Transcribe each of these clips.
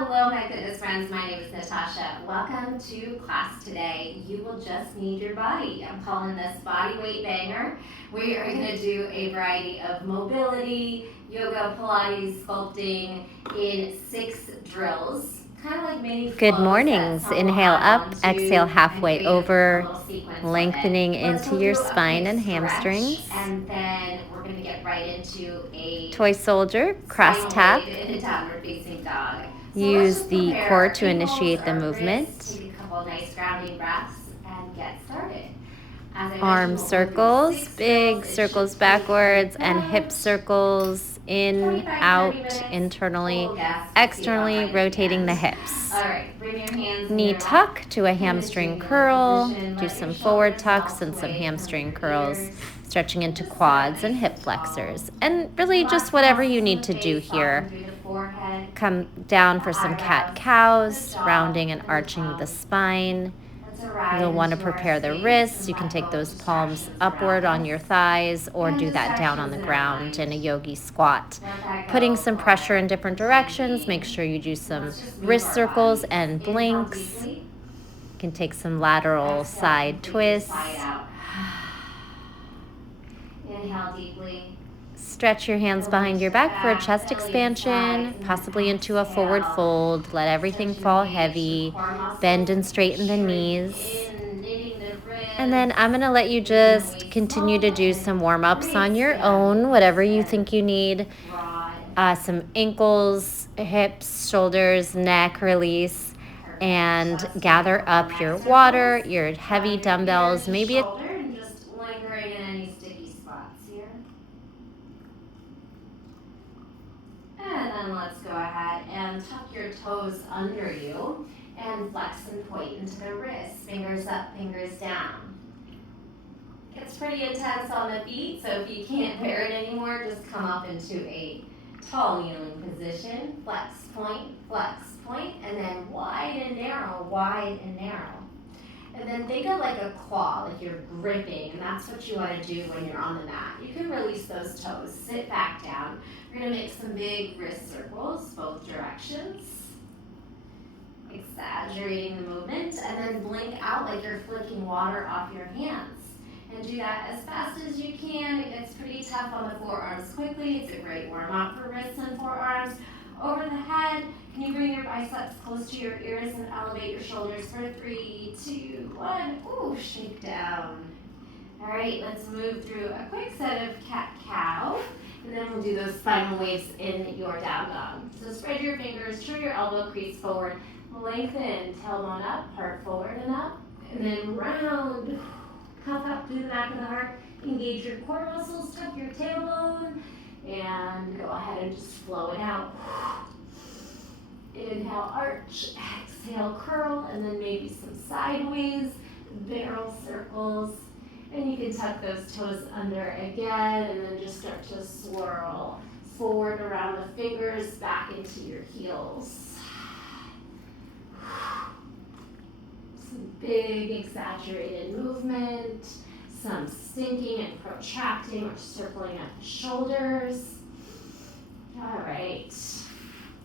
Hello, my fitness friends. My name is Natasha. Welcome to class today. You will just need your body. I'm calling this Bodyweight Banger. We are going to do a variety of mobility, yoga, Pilates, sculpting in 6 drills. Kind of like mini flows. Good mornings. Inhale up, exhale halfway over, lengthening into your spine and hamstrings. And then we're going to get right into a Toy soldier, cross tap. in a downward facing dog. Use the core to initiate the movement. Take a couple nice grounding breaths and get started. Arm circles, big circles backwards, and hip circles in, out, internally, externally, rotating the hips. Knee tuck to a hamstring curl. Do some forward tucks and some hamstring curls, stretching into quads and hip flexors. And really just whatever you need to do here. Come down for some cat-cows, rounding and arching the spine. You'll want to prepare the wrists. You can take those palms upward on your thighs or do that down on the ground in a yogi squat. Putting some pressure in different directions. Make sure you do some wrist circles and blinks. You can take some lateral side twists. Inhale deeply. Stretch your hands behind your back for a chest expansion, possibly into a forward fold. Let everything fall heavy. Bend and straighten the knees. And then I'm going to let you just continue to do some warm-ups on your own, whatever you think you need. Some ankles, hips, shoulders, neck release. And gather up your water, your heavy dumbbells, maybe And then let's go ahead and tuck your toes under you and flex and point into the wrists. Fingers up, fingers down. Gets pretty intense on the feet, so if you can't bear it anymore, just come up into a tall kneeling position. Flex, point, and then wide and narrow, wide and narrow. And then think of like a claw, like you're gripping, and that's what you want to do when you're on the mat. You can release those toes, sit back down. We're going to make some big wrist circles, both directions. Exaggerating the movement, and then blink out like you're flicking water off your hands. And do that as fast as you can. It gets pretty tough on the forearms quickly. It's a great warm-up for wrists and forearms. Over the head, can you bring your biceps close to your ears and elevate your shoulders for 3, 2, 1. Ooh, shake down. All right, let's move through a quick set of cat-cow. And then we'll do those spinal waves in your down dog. So spread your fingers, turn your elbow crease forward, lengthen, tailbone up, heart forward and up, and then round, puff up through the back of the heart, engage your core muscles, tuck your tailbone, and go ahead and just flow it out. Inhale, arch, exhale, curl, and then maybe some sideways, barrel circles. And you can tuck those toes under again, and then just start to swirl forward around the fingers, back into your heels. Some big exaggerated movement, some sinking and protracting or circling at the shoulders. All right.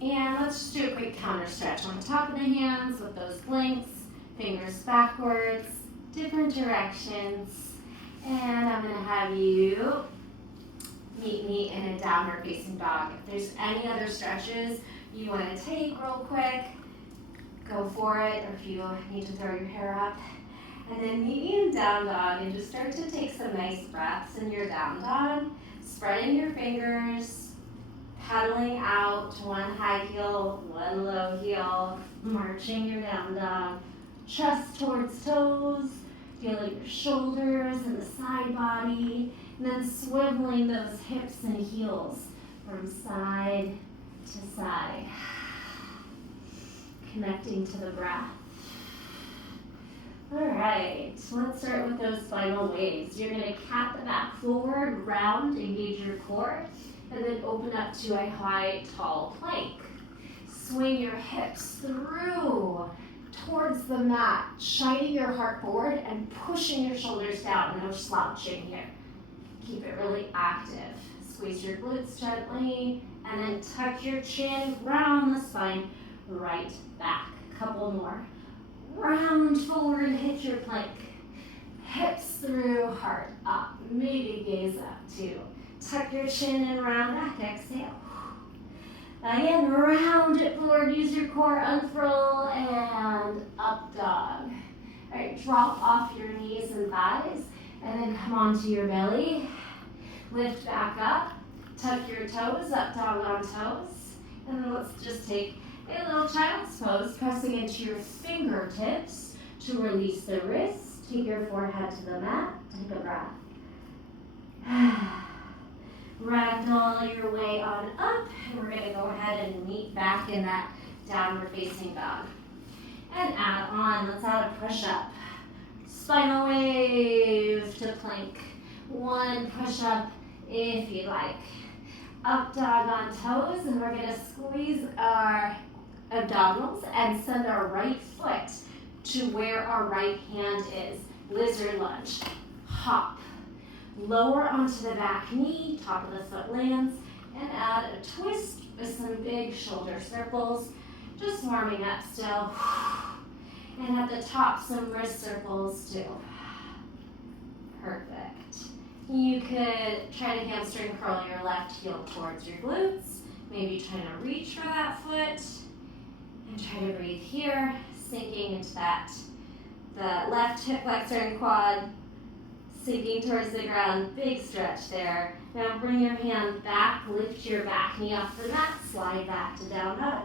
And let's just do a quick counter stretch on the top of the hands with those blinks, fingers backwards, different directions. And I'm going to have you meet me in a downward facing dog. If there's any other stretches you want to take real quick, go for it. Or if you need to throw your hair up. And then meet me in down dog and just start to take some nice breaths in your down dog. Spreading your fingers, pedaling out, one high heel, one low heel, marching your down dog. Chest towards toes. Feeling your shoulders and the side body, and then swiveling those hips and heels from side to side. Connecting to the breath. All right, let's start with those spinal waves. You're going to cat the back forward, round, engage your core, and then open up to a high, tall plank. Swing your hips through towards the mat, shining your heart forward and pushing your shoulders down. No slouching here. Keep it really active. Squeeze your glutes gently and then tuck your chin, round the spine, right back. Couple more. Round forward, hit your plank. Hips through, heart up. Maybe gaze up too. Tuck your chin and round back. Exhale. Again, round it forward. Use your core, unfurl, and up dog. All right, drop off your knees and thighs, and then come onto your belly. Lift back up. Tuck your toes, up dog on toes. And then let's just take a little child's pose, pressing into your fingertips to release the wrists. Take your forehead to the mat. Take a breath. Ragdoll your way on up. And we're going to go ahead and meet back in that downward facing dog. And add on. Let's add a push-up. Spinal wave to plank. One push-up if you like. Up dog on toes. And we're going to squeeze our abdominals and send our right foot to where our right hand is. Lizard lunge. Hop. Lower onto the back knee, top of the foot lands, and add a twist with some big shoulder circles. Just warming up still. And at the top, some wrist circles too. Perfect. You could try to hamstring curl your left heel towards your glutes. Maybe trying to reach for that foot. And try to breathe here, sinking into the left hip flexor and quad, sinking towards the ground, big stretch there. Now bring your hand back, lift your back knee off the mat, slide back to down dog.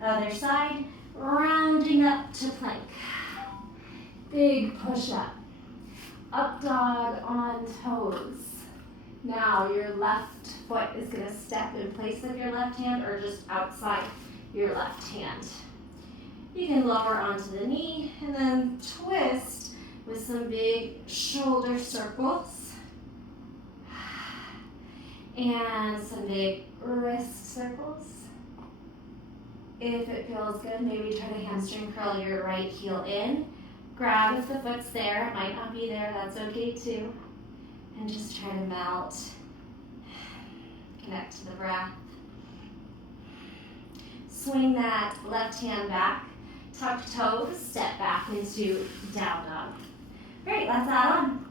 Other side, rounding up to plank. Big push up. Up dog on toes. Now your left foot is going to step in place of your left hand or just outside your left hand. You can lower onto the knee and then twist with some big shoulder circles and some big wrist circles. If it feels good, maybe try to hamstring curl your right heel in. Grab if the foot's there. It might not be there. That's okay too. And just try to melt. Connect to the breath. Swing that left hand back. Tuck toes. Step back into down dog. Great, let's add on.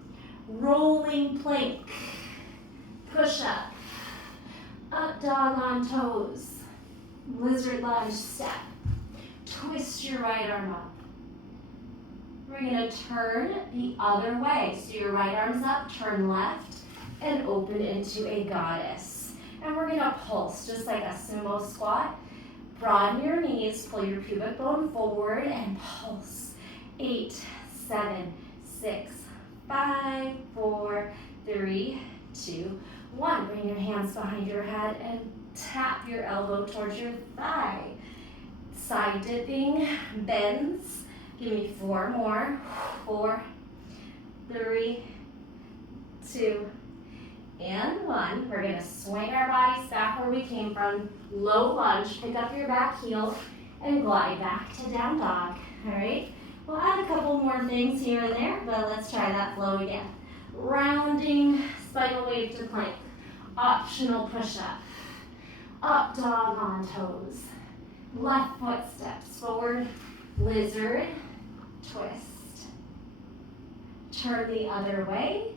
Rolling plank. Push up. Up dog on toes. Lizard lunge step. Twist your right arm up. We're going to turn the other way. So your right arm's up, turn left, and open into a goddess. And we're going to pulse, just like a sumo squat. Broaden your knees, pull your pubic bone forward, and pulse. 8, 7, 6, 5, 4, 3, 2, 1. Bring your hands behind your head and tap your elbow towards your thigh. Side dipping, bends. Give me 4 more. 4, 3, 2, and 1. We're going to swing our bodies back where we came from. Low lunge. Pick up your back heel and glide back to down dog. All right? We'll add a couple more things here and there, but let's try that flow again. Rounding spinal wave to plank. Optional push-up. Up dog on toes. Left foot steps forward. Lizard. Twist. Turn the other way.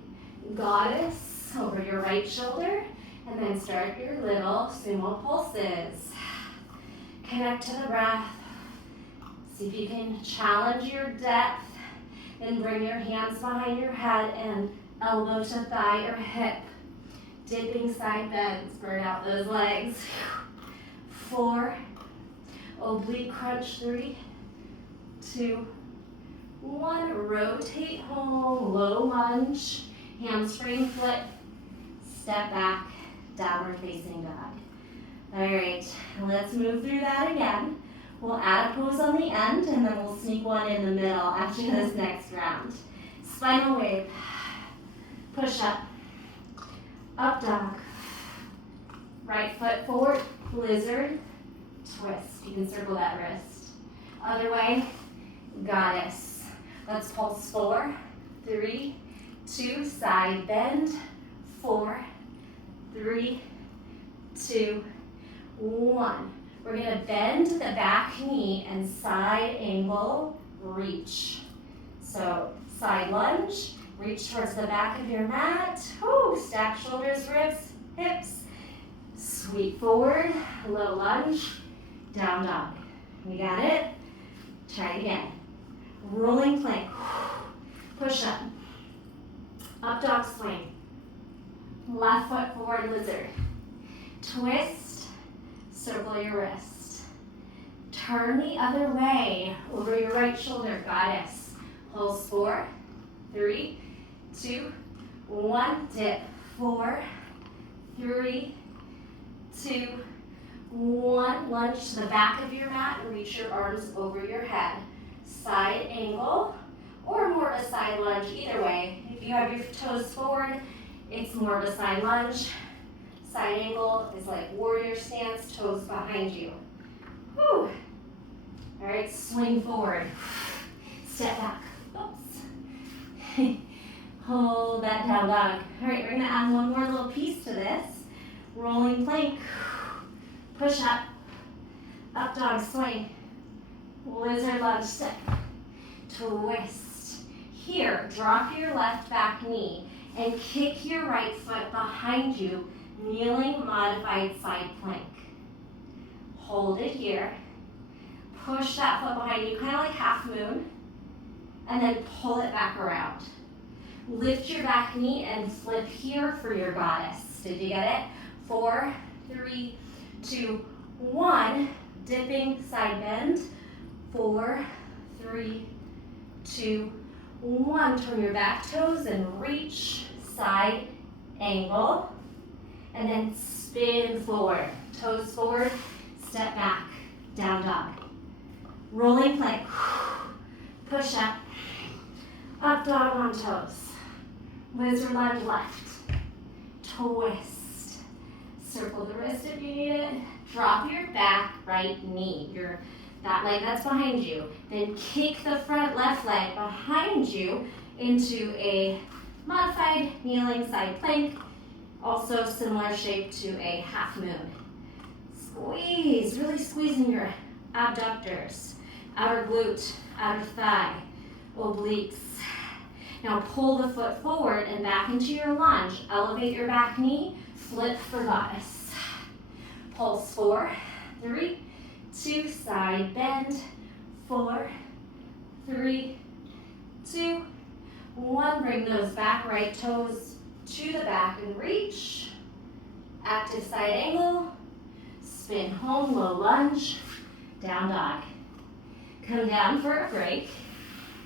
Goddess over your right shoulder. And then start your little sumo pulses. Connect to the breath. See if you can challenge your depth and bring your hands behind your head and elbow to thigh or hip. Dipping side bends, burn out those legs. 4, oblique crunch, 3, 2, 1. Rotate home, low lunge, hamstring foot, step back, downward facing dog. All right, let's move through that again. We'll add a pose on the end and then we'll sneak one in the middle after this next round. Spinal wave, push up. Up dog. Right foot forward, lizard, twist. You can circle that wrist. Other way, goddess. Let's pulse 4, 3, 2, side bend, 4, 3, 2, 1. We're gonna bend the back knee and side angle, reach. So side lunge, reach towards the back of your mat. Whoo, stack shoulders, ribs, hips. Sweep forward, low lunge, down dog. You got it? Try it again. Rolling plank, push up. Up dog swing. Left foot forward lizard. Twist, circle your wrist. Turn the other way over your right shoulder, goddess. Pulse 4, 3, 2, 1, dip. 4, 3, 2, 1. Lunge to the back of your mat and reach your arms over your head. Side angle or more of a side lunge, either way. If you have your toes forward, it's more of a side lunge. Side angle is like warrior stance, toes behind you. Whew. All right, swing forward. Step back. Oops. Hold that down dog. All right, we're gonna add one more little piece to this. Rolling plank. Push up. Up dog swing. Lizard lunge step. Twist. Here, drop your left back knee and kick your right foot behind you, kneeling modified side plank. Hold it here. Push that foot behind you, kind of like half moon, and then pull it back around. Lift your back knee and flip here for your goddess. Did you get it? 4, 3, 2, 1. Dipping side bend. 4, 3, 2, 1. Turn your back toes and reach, side angle, and then spin forward. Toes forward, step back, down dog. Rolling plank, push up dog on toes. Lizard lunge left, twist. Circle the wrist if you need it. Drop your back right knee, that leg that's behind you. Then kick the front left leg behind you into a modified kneeling side plank, also similar shape to a half moon. Squeeze, really squeezing your abductors, outer glute, outer thigh, obliques. Now pull the foot forward and back into your lunge. Elevate your back knee, flip for goddess. Pulse 4, 3, 2, side bend. 4, 3, 2, 1. Bring those back right toes to the back and reach. Active side angle. Spin home, low lunge, down dog. Come down for a break.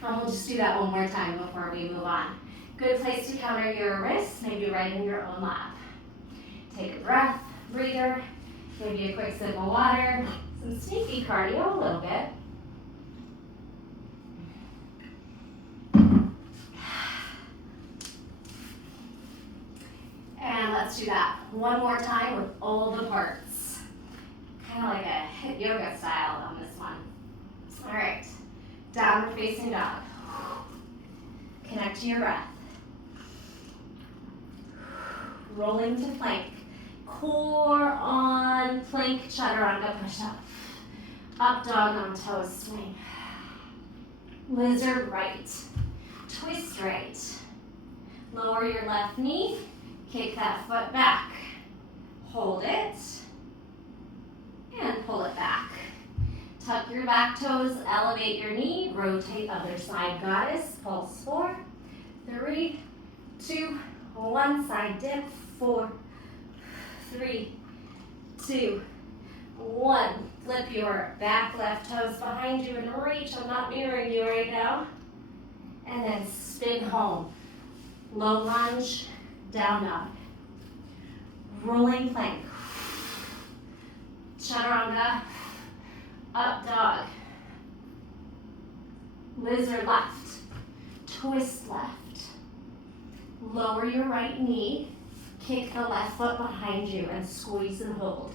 And we'll just do that one more time before we move on. Good place to counter your wrists, maybe right in your own lap. Take a breath, breather. Give you a quick sip of water. Some sneaky cardio a little bit. And let's do that one more time with all the parts. Kind of like a hip yoga style on this one. All right, downward facing dog. Connect to your breath. Rolling to plank. Core on plank, chaturanga push up. Up dog on toes, swing. Lizard right. Twist right. Lower your left knee. Kick that foot back. Hold it. And pull it back. Tuck your back toes, elevate your knee, rotate other side, goddess. Pulse 4, 3, 2, 1. Side dip. 4, 3, 2, 1. Flip your back left toes behind you and reach. I'm not mirroring you right now. And then spin home. Low lunge, down dog. Rolling plank. Chaturanga, up dog. Lizard left, twist left. Lower your right knee, kick the left foot behind you and squeeze and hold.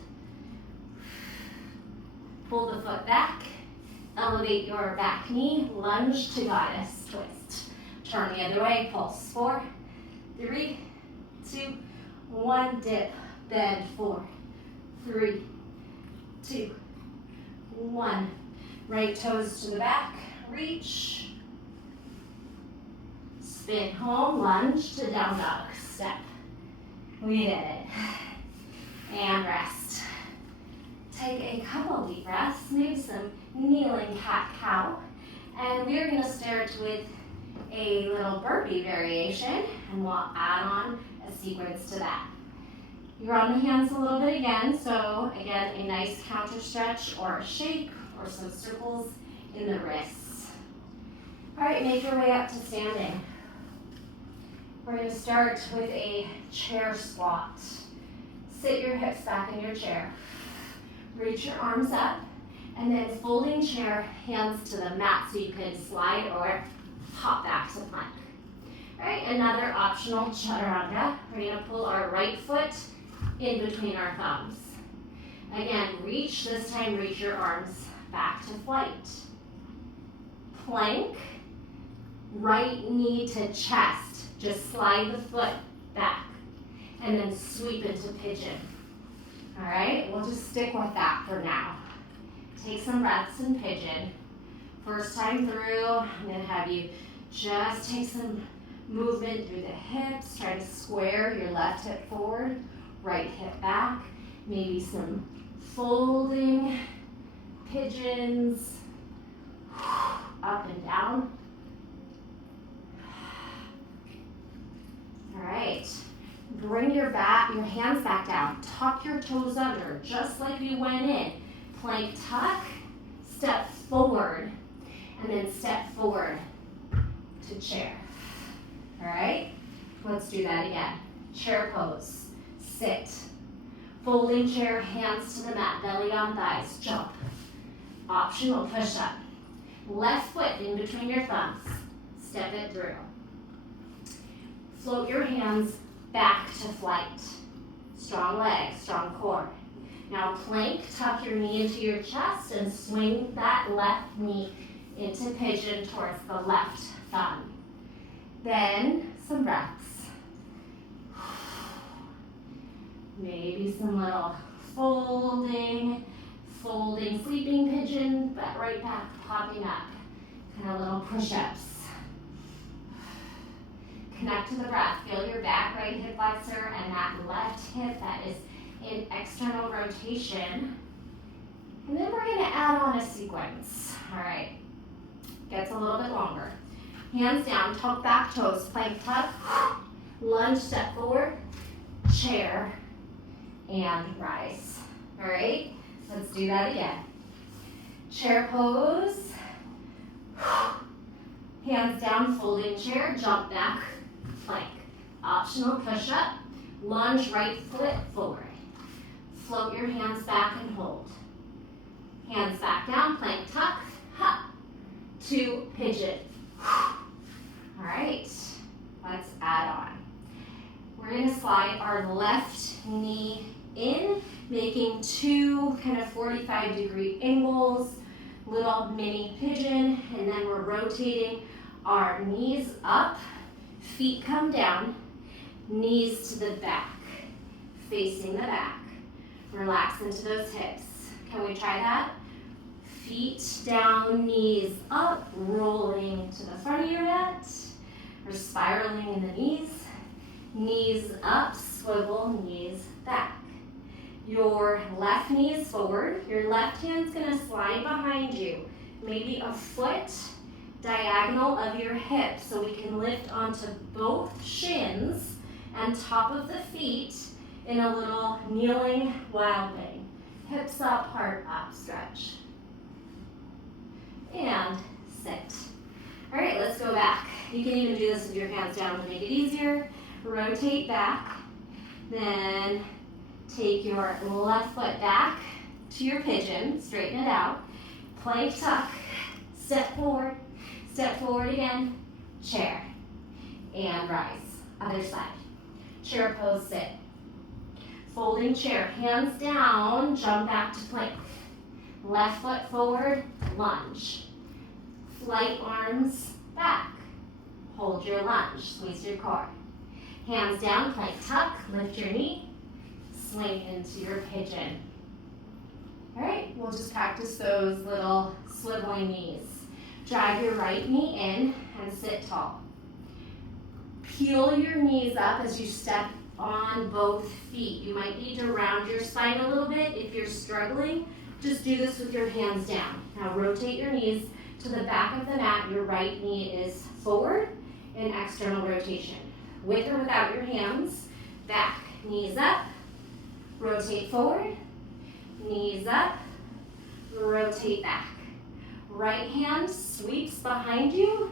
Pull the foot back, elevate your back knee, lunge to goddess, twist. Turn the other way, pulse 4, 3, 2, 1, dip, bend 4, 3, 2, 1. Right toes to the back, reach. Spin home, lunge to down dog, step. We did it. And rest. Take a couple deep breaths, maybe some kneeling cat-cow. And we're gonna start with a little burpee variation, and we'll add on a sequence to that. You're on the hands a little bit again, so again, a nice counter stretch or a shake or some circles in the wrists. All right, make your way up to standing. We're gonna start with a chair squat. Sit your hips back in your chair. Reach your arms up, and then folding chair, hands to the mat so you can slide or hop back to plank. All right, another optional chaturanga. We're gonna pull our right foot in between our thumbs. Again, reach, this time reach your arms back to flight. Plank, right knee to chest. Just slide the foot back and then sweep into pigeon. All right, we'll just stick with that for now. Take some breaths in pigeon. First time through, I'm gonna have you just take some movement through the hips. Try to square your left hip forward, right hip back. Maybe some folding pigeons, up and down. All right, bring your hands back down. Tuck your toes under, just like you went in. Plank tuck, step forward, and then step forward to chair. All right, let's do that again. Chair pose, sit. Folding chair, hands to the mat, belly on thighs, jump. Optional push up. Left foot in between your thumbs, step it through. Float your hands back to flight. Strong legs, strong core. Now plank, tuck your knee into your chest and swing that left knee into pigeon towards the left thumb. Then some breaths. Maybe some little folding, sleeping pigeon, but right back, popping up. Kind of little push-ups. Connect to the breath. Feel your back right hip flexor and that left hip that is in external rotation. And then we're gonna add on a sequence. All right, gets a little bit longer. Hands down, tuck back toes, plank tuck, lunge, step forward, chair, and rise. All right, let's do that again. Chair pose, hands down, folding chair, jump back, plank. Optional push-up, lunge right foot forward. Float your hands back and hold. Hands back down, plank tuck, hop, to pigeon. All right, let's add on. We're gonna slide our left knee in, making two kind of 45-degree angles, little mini pigeon, and then we're rotating our knees up, feet come down, knees to the back, facing the back. Relax into those hips. Can we try that? Feet down, knees up, rolling to the front of your mat. We're spiraling in the knees. Knees up, swivel, knees back. Your left knee is forward. Your left hand's gonna slide behind you. Maybe a foot diagonal of your hip so we can lift onto both shins and top of the feet in a little kneeling wild wing. Hips up, heart up, stretch. And sit. All right, let's go back. You can even do this with your hands down to make it easier. Rotate back. Then take your left foot back to your pigeon. Straighten it out. Plank tuck. Step forward again. Chair. And rise. Other side. Chair pose, sit. Folding chair, hands down, jump back to plank. Left foot forward, lunge. Flight arms back. Hold your lunge, squeeze your core. Hands down, plank tuck, lift your knee, swing into your pigeon. All right, we'll just practice those little swiveling knees. Drag your right knee in and sit tall. Peel your knees up as you step on both feet. You might need to round your spine a little bit if you're struggling. Just do this with your hands down. Now rotate your knees to the back of the mat. Your right knee is forward in external rotation. With or without your hands, back, knees up, rotate forward, knees up, rotate back. Right hand sweeps behind you,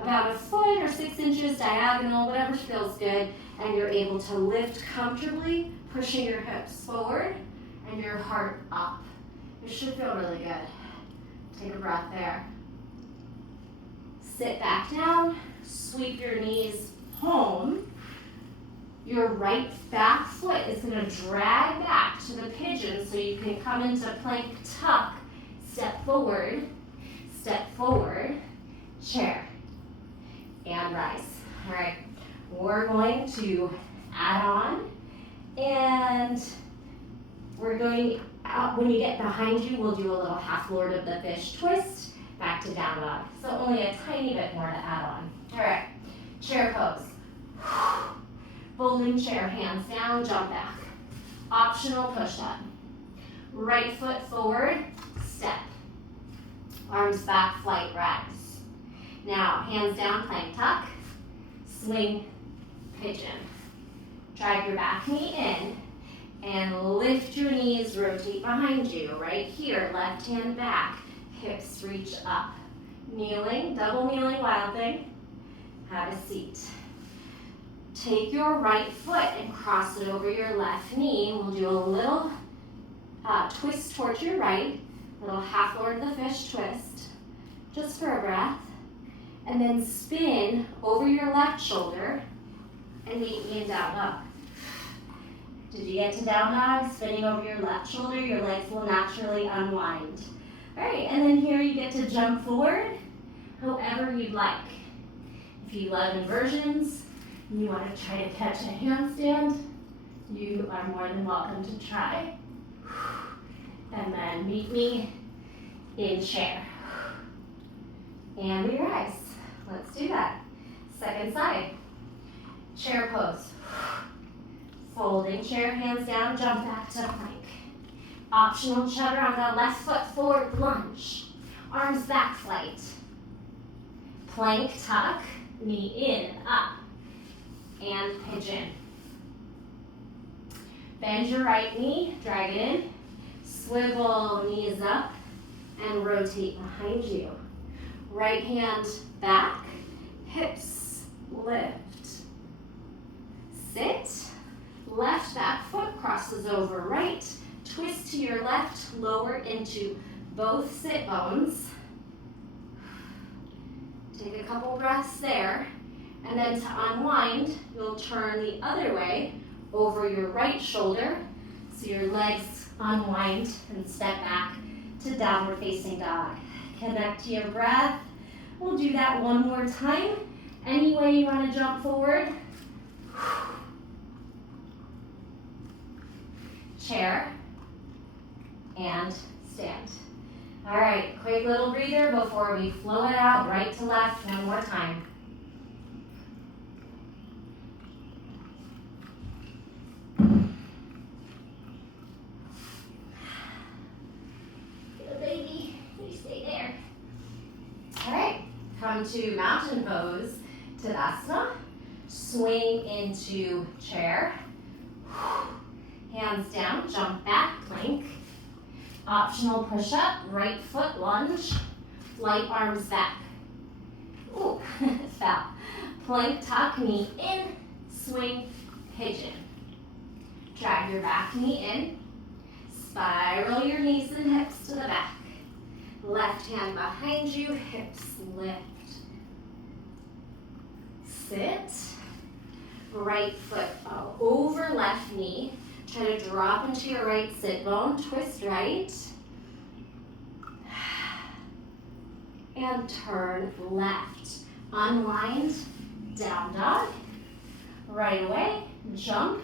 about a foot or 6 inches diagonal, whatever feels good, and you're able to lift comfortably, pushing your hips forward and your heart up. It should feel really good. Take a breath there. Sit back down, sweep your knees home. Your right back foot is going to drag back to the pigeon so you can come into plank tuck, step forward, chair, and rise. All right, we're going to add on, and we're going out. When you get behind you, we'll do a little half lord of the fish twist, back to down dog. So only a tiny bit more to add on. All right, chair pose. Folding chair, hands down, jump back. Optional push-up. Right foot forward, step. Arms back, flight rise. Now, hands down, plank tuck. Swing, pigeon. Drag your back knee in and lift your knees, rotate behind you. Right here, left hand back, hips reach up. Kneeling, double kneeling, wild thing. Have a seat. Take your right foot and cross it over your left knee. We'll do a little twist towards your right, little half lord of the fish twist, just for a breath. And then spin over your left shoulder and meet me in down dog. Did you get to down dog? Spinning over your left shoulder, your legs will naturally unwind. All right, and then here you get to jump forward however you'd like. If you love inversions, you want to try to catch a handstand, you are more than welcome to try. And then meet me in chair. And we rise. Let's do that. Second side. Chair pose. Folding chair, hands down, jump back to plank. Optional chaturanga, left foot forward, lunge. Arms back, flight. Plank tuck, knee in, up. And pigeon. Bend your right knee, drag it in, swivel knees up, and rotate behind you. Right hand back, hips lift. Sit, left back foot crosses over right, twist to your left, lower into both sit bones. Take a couple breaths there. And then to unwind, you'll turn the other way over your right shoulder so your legs unwind and step back to downward facing dog. Connect to your breath. We'll do that one more time. Any way you want to jump forward. Chair and stand. All right, quick little breather before we flow it out right to left one more time. Come to mountain pose, Tadasana. Swing into chair. Hands down, jump back, plank. Optional push-up, right foot lunge. Flight arms back. Ooh, fell. Plank tuck, knee in, swing, pigeon. Drag your back knee in. Spiral your knees and hips to the back. Left hand behind you, hips lift. Sit. Right foot over left knee. Try to drop into your right sit bone. Twist right. And turn left. Unwind, down dog. Right away, jump.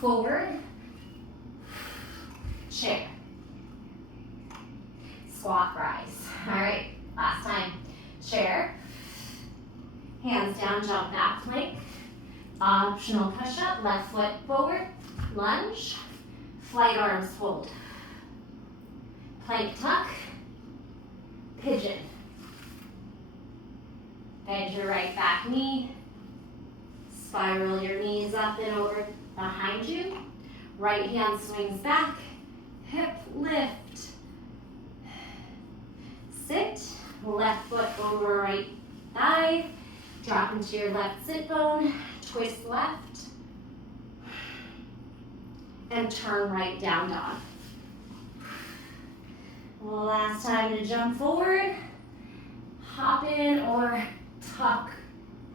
Forward. Chair. squat rise. All right, last time. Chair. Hands down, jump back plank. Optional push-up, left foot forward. Lunge. Flight arms hold. Plank tuck. Pigeon. Bend your right back knee. Spiral your knees up and over behind you. Right hand swings back. Hip lift. Sit. Left foot over right thigh. Drop into your left sit bone. Twist left. And turn right down dog. Last time to jump forward. Hop in or tuck,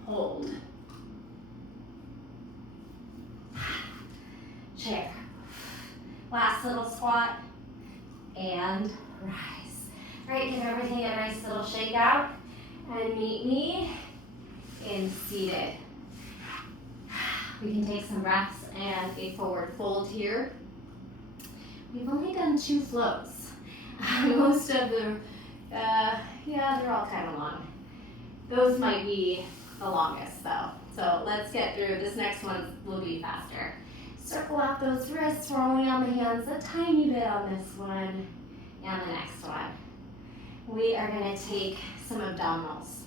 hold. Chair. Last little squat and rise. All right, give everything a nice little shake out and meet me in seated. We can take some breaths and a forward fold here. We've only done 2 flows. Most of the, they're all kind of long. Those might be the longest though. So let's get through. This next one will be faster. Circle out those wrists. We're only on the hands a tiny bit on this one and the next one. We are going to take some abdominals.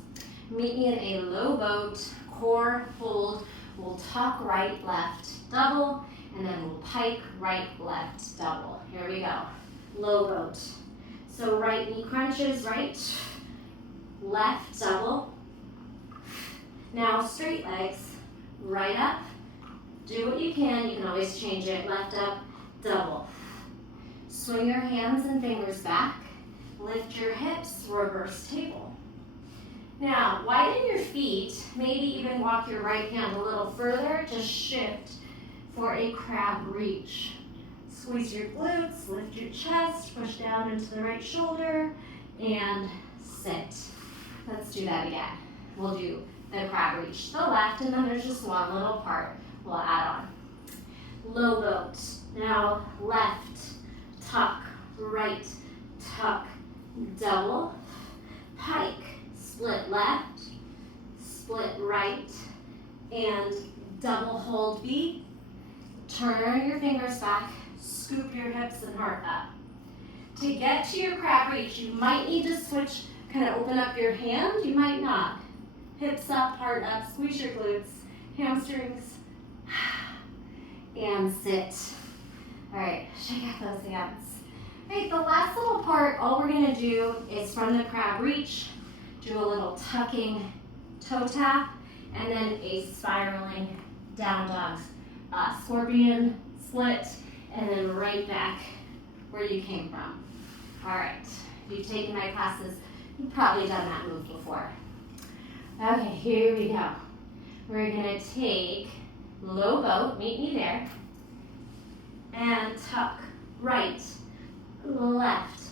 Meet me in a low boat, core hold. We'll tuck right, left, double, and then we'll pike right, left, double. Here we go. Low boat. So right knee crunches, right, left, double. Now straight legs, right up. Do what you can. You can always change it. Left up, double. Swing your hands and fingers back. Lift your hips, reverse table. Now, widen your feet. Maybe even walk your right hand a little further to shift for a crab reach. Squeeze your glutes, lift your chest, push down into the right shoulder, and sit. Let's do that again. We'll do the crab reach to the left, and then there's just one little part we'll add on. Low boat. Now left, tuck, right, tuck, double, pike, split left, split right, and double hold V. Turn your fingers back, scoop your hips and heart up. To get to your crab reach, you might need to switch, kind of open up your hand, you might not. Hips up, heart up, squeeze your glutes, hamstrings, and sit. All right, shake out those hands. All right, the last little part, all we're gonna do is from the crab reach, do a little tucking toe tap, and then a spiraling down dog, scorpion split, and then right back where you came from. All right, if you've taken my classes, you've probably done that move before. Okay, here we go. We're gonna take low boat, meet me there, and tuck, right, left,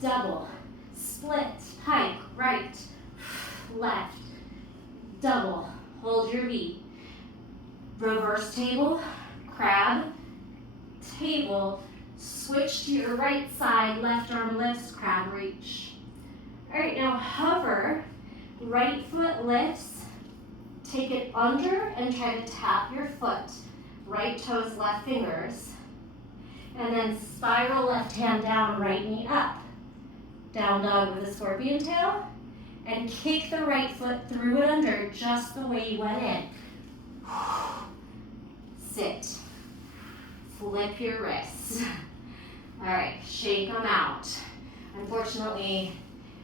double, split, pike, right, left, double, hold your V. Reverse table, crab, table, switch to your right side, left arm lifts, crab reach. All right, now hover, right foot lifts, take it under and try to tap your foot. Right toes, left fingers. And then spiral left hand down, right knee up. Down dog with a scorpion tail. And kick the right foot through and under just the way you went in. Sit. Flip your wrists. All right, shake them out. Unfortunately,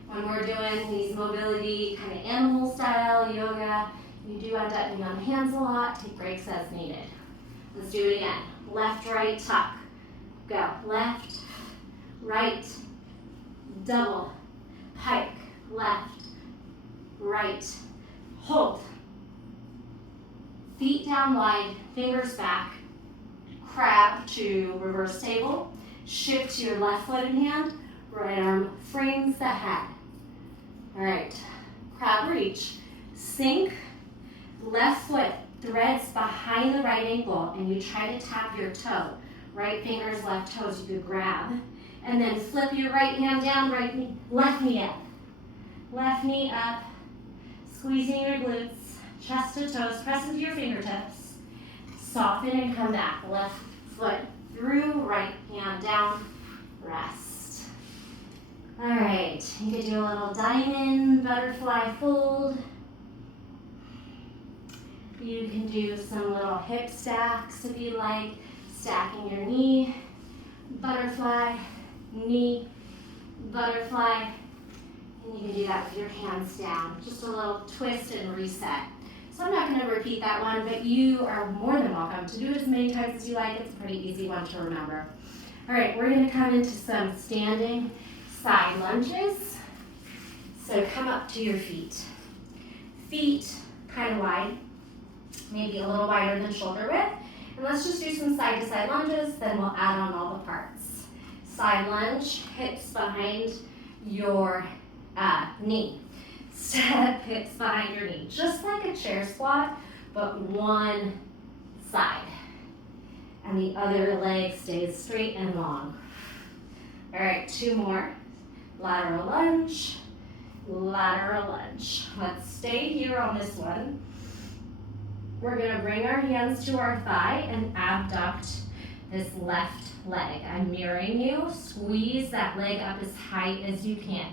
when we're doing these mobility kind of animal style yoga, you do end up being on the hands a lot. Take breaks as needed. Let's do it again. Left, right, tuck. Go. Left, right, double, pike, left, right, hold. Feet down wide, fingers back, crab to reverse table. Shift to your left foot and hand, right arm frames the head. All right, crab reach, sink, left foot threads behind the right ankle, and you try to tap your toe. Right fingers, left toes you could grab. And then flip your right hand down, left knee up. Left knee up, squeezing your glutes, chest to toes, press into your fingertips. Soften and come back. Left foot through, right hand down, rest. All right, you could do a little diamond, butterfly fold. You can do some little hip stacks if you like, stacking your knee, butterfly, knee, butterfly. And you can do that with your hands down. Just a little twist and reset. So I'm not going to repeat that one, but you are more than welcome to do it as many times as you like. It's a pretty easy one to remember. All right, we're going to come into some standing side lunges. So come up to your feet. Feet kind of wide, maybe a little wider than shoulder width. And let's just do some side to side lunges, then we'll add on all the parts. Side lunge, hips behind your knee. Step hips behind your knee, just like a chair squat, but one side. And the other leg stays straight and long. All right, 2 more. Lateral lunge, lateral lunge. Let's stay here on this one. We're gonna bring our hands to our thigh and abduct this left leg. I'm mirroring you. Squeeze that leg up as high as you can.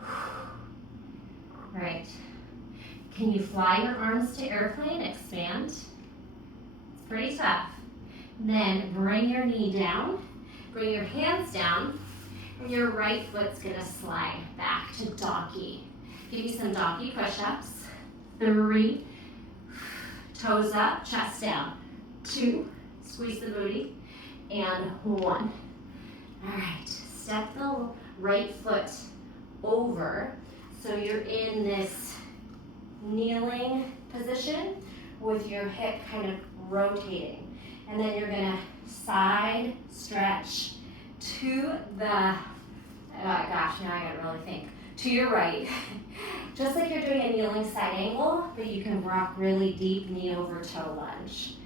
All right. Can you fly your arms to airplane? Expand. It's pretty tough. Then bring your knee down. Bring your hands down. And your right foot's gonna slide back to donkey. Give you some donkey push-ups. 3. Toes up, chest down. 2. Squeeze the booty. And 1. All right. Step the right foot over. So you're in this kneeling position with your hip kind of rotating. And then you're gonna side stretch to the, oh gosh, now I gotta really think, to your right. Just like you're doing a kneeling side angle, but you can rock really deep knee over toe lunge.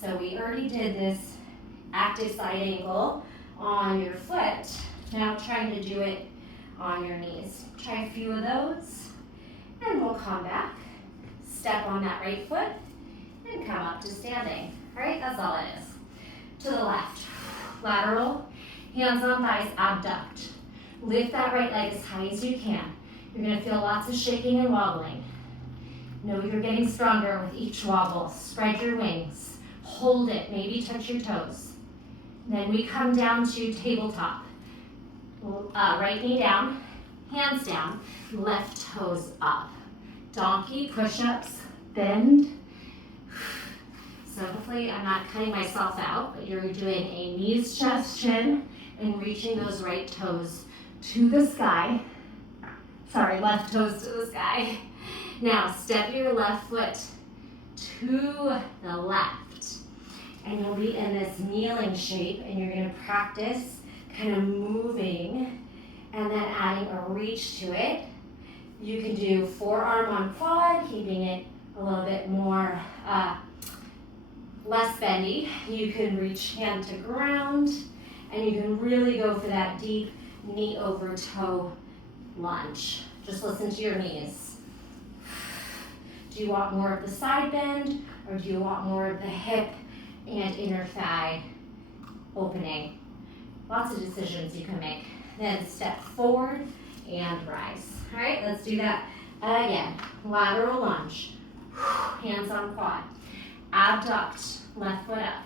So we already did this active side angle on your foot. Now trying to do it on your knees. Try a few of those, and we'll come back. Step on that right foot, and come up to standing. All right, that's all it is. To the left, lateral, hands on thighs, abduct. Lift that right leg as high as you can. You're gonna feel lots of shaking and wobbling. Know you're getting stronger with each wobble. Spread your wings. Hold it, maybe touch your toes. Then we come down to tabletop. Right knee down, hands down, left toes up. Donkey, push-ups, bend. So hopefully I'm not cutting myself out, but you're doing a knees, chest, chin, and reaching those right toes to the sky. Sorry, left toes to the sky. Now step your left foot to the left. And you'll be in this kneeling shape, and you're gonna practice kind of moving and then adding a reach to it. You can do forearm on quad, keeping it a little bit more less bendy. You can reach hand to ground, and you can really go for that deep knee over toe lunge. Just listen to your knees. Do you want more of the side bend, or do you want more of the hip and inner thigh opening? Lots of decisions you can make. Then step forward and rise. All right, let's do that again. Lateral lunge. Hands on quad. Abduct, left foot up.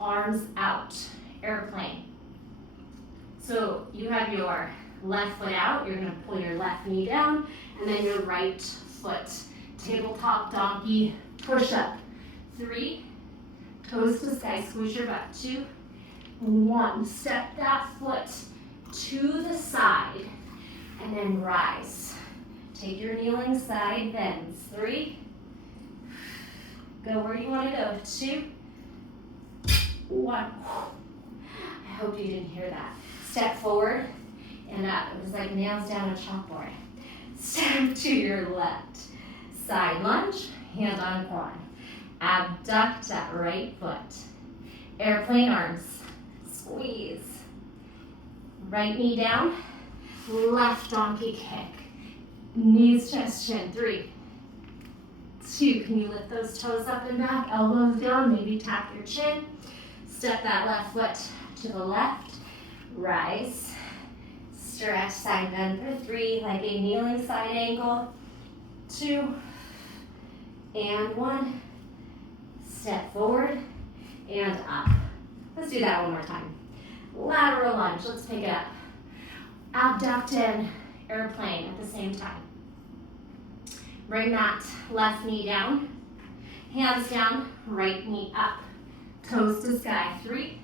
Arms out, airplane. So you have your left foot out. You're gonna pull your left knee down, and then your right foot. Tabletop donkey push up. 3, toes to sky, squeeze your butt. 2, 1, step that foot to the side, and then rise. Take your kneeling side bends. 3, go where you want to go. 2, 1. I hope you didn't hear that. Step forward and up. It was like nails down a chalkboard. Step to your left. Side lunge, hand on quad. Abduct that right foot. Airplane arms. Squeeze. Right knee down. Left donkey kick. Knees, chest, chin. 3, 2. Can you lift those toes up and back? Elbows down. Maybe tap your chin. Step that left foot to the left. Rise. Stretch side bend for 3, like a kneeling side angle. 2 and 1. Step forward and up. Let's do that one more time. Lateral lunge. Let's pick it up. Abduction, airplane at the same time. Bring that left knee down. Hands down, right knee up. Toes to sky. 3,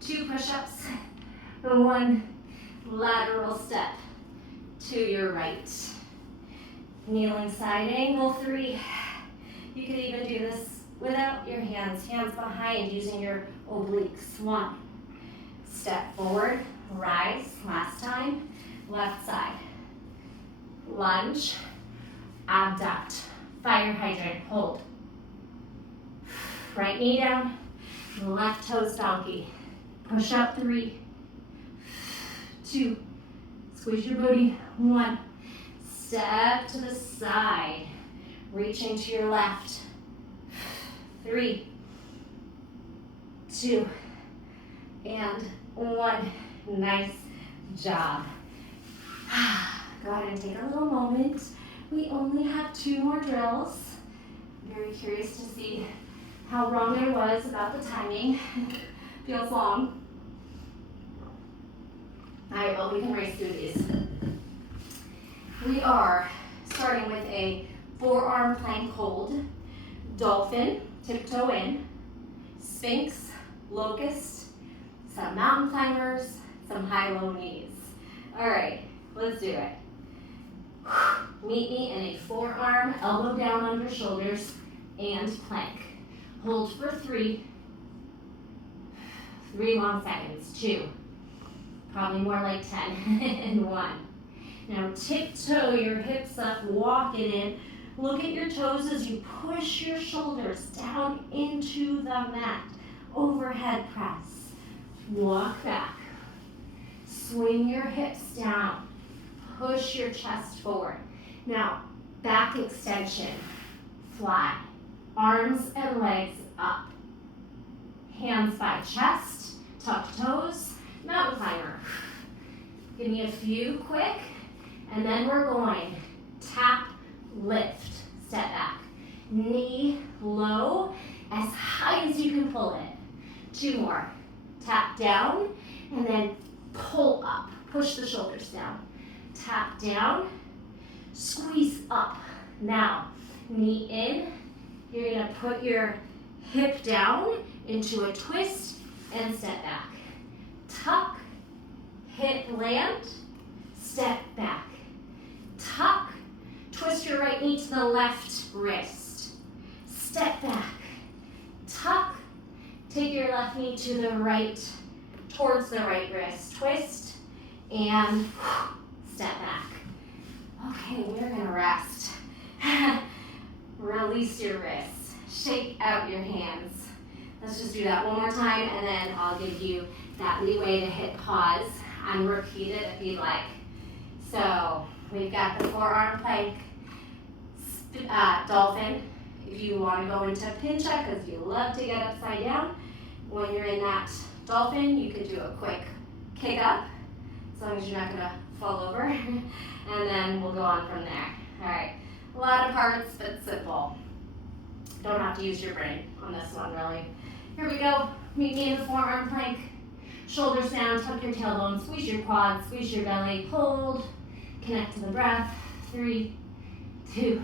2 push-ups. 1 lateral step to your right. Kneeling side angle. 3. You could even do this without your hands. Hands behind using your obliques. 1. Step forward. Rise. Last time. Left side. Lunge. Abduct. Fire hydrant. Hold. Right knee down. Left toes donkey. Push up. 3, 2. Squeeze your booty. 1. Step to the side. Reaching to your left. 3, 2, and 1. Nice job. Go ahead and take a little moment. We only have 2 more drills. I'm very curious to see how wrong I was about the timing. Feels long. All right, well, we can race through these. We are starting with a forearm plank hold, dolphin, tiptoe in, sphinx, locust, some mountain climbers, some high-low knees. All right, let's do it. Meet me in a forearm, elbow down under shoulders, and plank. Hold for 3 long seconds. 2, probably more like 10, and 1. Now tiptoe your hips up, walk it in. Look at your toes as you push your shoulders down into the mat. Overhead press. Walk back. Swing your hips down. Push your chest forward. Now, back extension. Fly. Arms and legs up. Hands by chest. Tuck toes. Mountain climber. Give me a few quick. And then we're going tap, lift, step back. Knee low, as high as you can pull it. 2 more. Tap down, and then pull up. Push the shoulders down. Tap down, squeeze up. Now, knee in. You're gonna put your hip down into a twist and step back. Tuck, hip land, step back. Tuck, twist your right knee to the left wrist. Step back. Tuck, take your left knee to the right, towards the right wrist. Twist, and step back. Okay, we're gonna rest. Release your wrists. Shake out your hands. Let's just do that one more time, and then I'll give you that leeway to hit pause and repeat it if you'd like. So, we've got the forearm plank, dolphin. If you want to go into pincha, because you love to get upside down, when you're in that dolphin, you can do a quick kick up, as long as you're not going to fall over, and then we'll go on from there. All right, a lot of parts, but simple. Don't have to use your brain on this one, really. Here we go. Meet me in the forearm plank. Shoulders down, tuck your tailbone, squeeze your quads, squeeze your belly, hold, connect to the breath. 3, 2,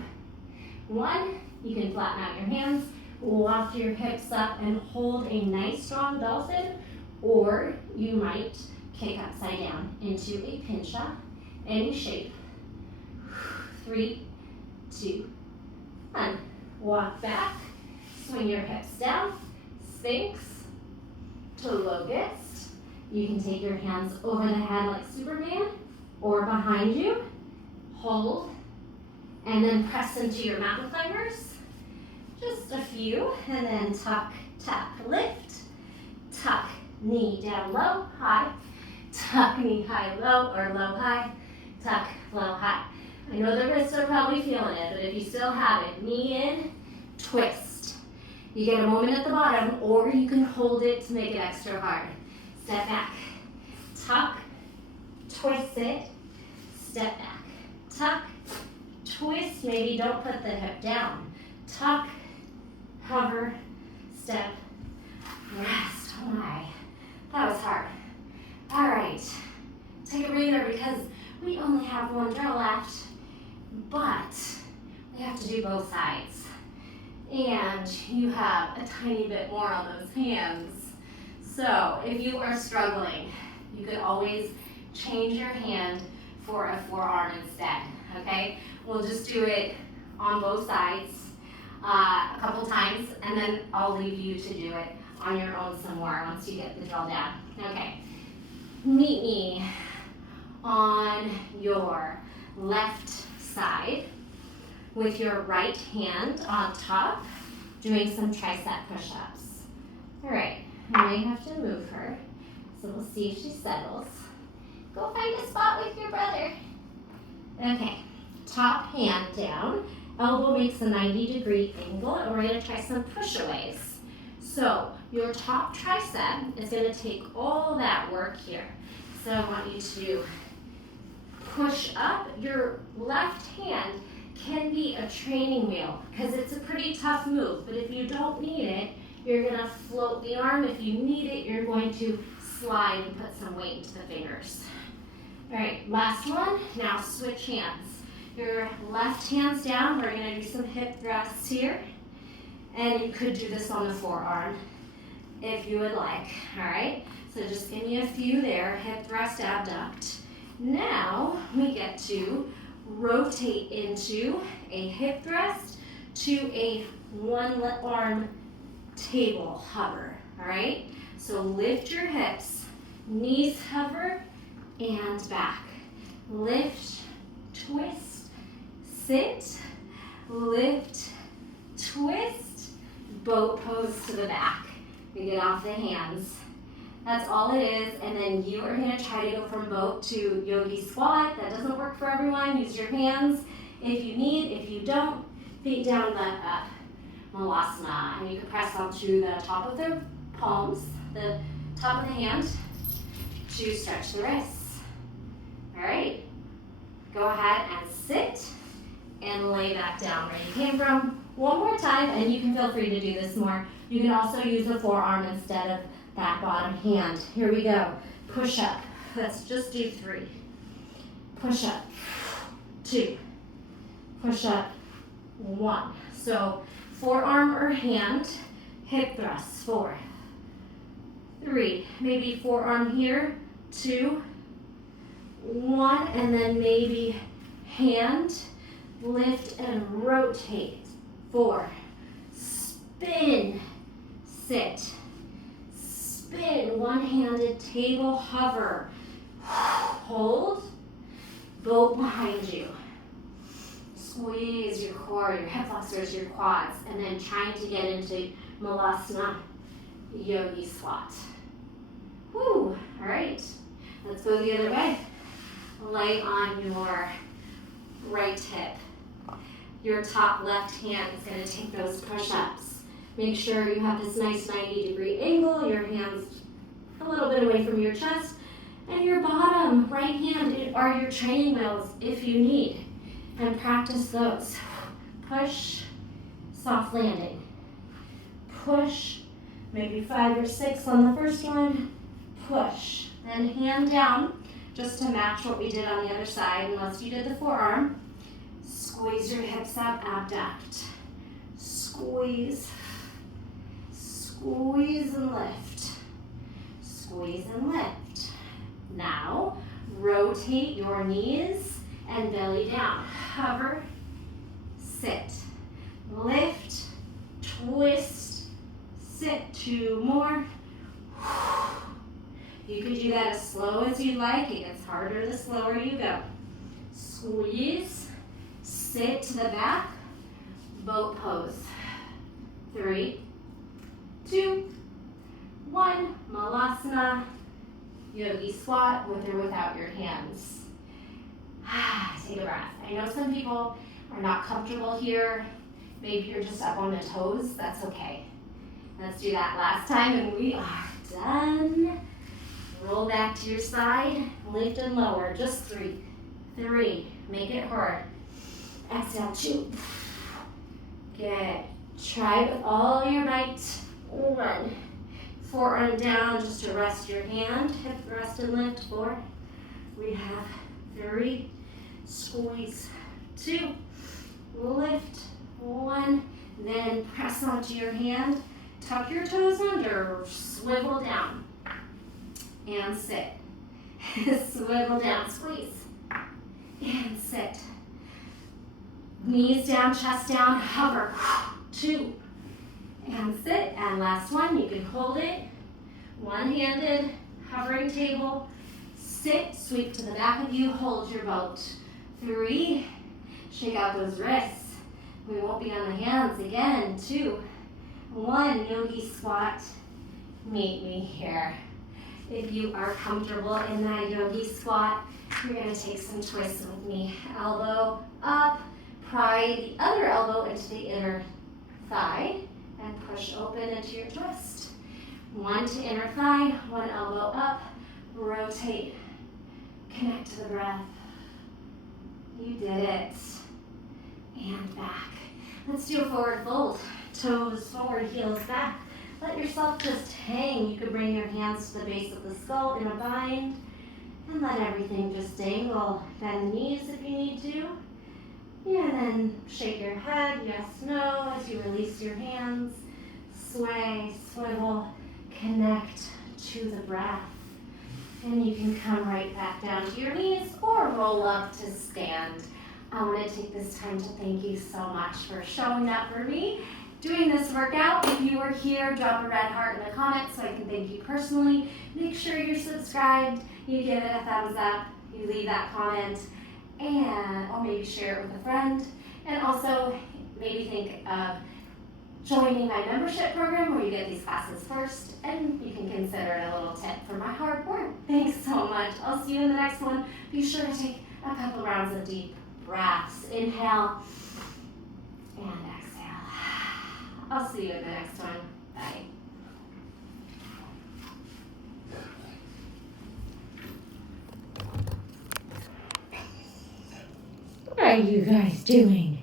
1. You can flatten out your hands, walk your hips up and hold a nice strong dolphin, or you might kick upside down into a pincha, any shape. 3, 2, 1. Walk back, swing your hips down, sphinx to locust. You can take your hands over the head like Superman or behind you. Hold, and then press into your mountain climbers. Just a few, and then tuck tuck, lift, tuck, knee down low, high, tuck, knee high, low, or low, high, tuck, low, high. I know the wrists are probably feeling it, but if you still have it, knee in, twist. You get a moment at the bottom, or you can hold it to make it extra hard. Step back, tuck, twist it, step back, tuck, twist, maybe don't put the hip down, tuck, hover, step, rest. Oh my, that was hard. All right, take a breather because we only have one drill left, but we have to do both sides. And you have a tiny bit more on those hands. So if you are struggling, you could always change your hand for a forearm instead, okay? We'll just do it on both sides a couple times, and then I'll leave you to do it on your own some more once you get the drill down. Okay, meet me on your left side with your right hand on top, doing some tricep push-ups. All right, I may have to move her, so we'll see if she settles. Go find a spot with your brother. Okay, top hand down, elbow makes a 90-degree angle, and we're gonna try some push-aways. So your top tricep is gonna take all that work here. So I want you to push up. Your left hand can be a training wheel because it's a pretty tough move, but if you don't need it, you're gonna float the arm. If you need it, you're going to slide and put some weight into the fingers. All right, last one. Now switch hands. Your left hand's down. We're gonna do some hip thrusts here. And you could do this on the forearm if you would like, all right? So just give me a few there, hip thrust, abduct. Now we get to rotate into a hip thrust to a one arm table hover, all right? So lift your hips, knees hover, and back. Lift, twist, sit, lift, twist, boat pose to the back. We get off the hands. That's all it is, and then you are gonna try to go from boat to yogi squat. That doesn't work for everyone. Use your hands if you need. If you don't, feet down, butt up. Malasana, and you can press onto the top of the palms, the top of the hand, to stretch the wrists. All right, go ahead and sit and lay back down where you came from. One more time, and you can feel free to do this more. You can also use the forearm instead of that bottom hand. Here we go. Push up. Let's just do 3. Push up. 2. Push up. 1. So forearm or hand, hip thrusts. 4. 3. Maybe forearm here. 2. 1. And then maybe hand, lift and rotate. 4. Spin. Sit. Spin, one-handed table hover. Hold, boat behind you. Squeeze your core, your hip flexors, your quads, and then trying to get into Malasana yogi squat. Woo, all right. Let's go the other way. Lay on your right hip. Your top left hand is going to take those push-ups. Make sure you have this nice 90-degree angle, your hands a little bit away from your chest, and your bottom right hand are your training wheels if you need. And practice those. Push, soft landing. Push, maybe 5 or 6 on the first one. Push, then hand down just to match what we did on the other side, unless you did the forearm. Squeeze your hips up, abduct. Squeeze. Squeeze and lift. Squeeze and lift. Now, rotate your knees and belly down. Hover, sit, lift, twist, sit. 2 more. You could do that as slow as you like. It gets harder the slower you go. Squeeze, sit to the back, boat pose. 3, 2, 1. Malasana, yogi squat with or without your hands. Take a breath. I know some people are not comfortable here. Maybe you're just up on the toes. That's okay. Let's do that last time and we are done. Roll back to your side, lift and lower, just 3. 3, make it hard. Exhale, 2. Good. Try with all your might. 1. Forearm down just to rest your hand. Hip rest and lift. 4. We have 3. Squeeze. 2. Lift. 1. Then press onto your hand. Tuck your toes under. Swivel down. And sit. Swivel down. Squeeze. And sit. Knees down, chest down, hover. 2. And sit. And last one, you can hold it. One-handed, hovering table. Sit, sweep to the back of you, hold your boat. 3. Shake out those wrists. We won't be on the hands again. 2. 1, yogi squat. Meet me here. If you are comfortable in that yogi squat, you're going to take some twists with me. Elbow up. Pry the other elbow into the inner thigh and push open into your twist. 1 to inner thigh, 1 elbow up, rotate, connect to the breath. You did it. And back. Let's do a forward fold. Toes forward, heels back. Let yourself just hang. You could bring your hands to the base of the skull in a bind and let everything just dangle. Bend the knees if you need to. And then shake your head, yes, no, as you release your hands. Sway, swivel, connect to the breath. And you can come right back down to your knees or roll up to stand. I want to take this time to thank you so much for showing up for me, doing this workout. If you were here, drop a red heart in the comments so I can thank you personally. Make sure you're subscribed, you give it a thumbs up, you leave that comment, and or maybe share it with a friend. And also maybe think of joining my membership program where you get these classes first, and you can consider it a little tip for my hard work. Thanks so much. I'll see you in the next one. Be sure to take a couple rounds of deep breaths. Inhale and exhale. I'll see you in the next one. Bye. What are you guys doing?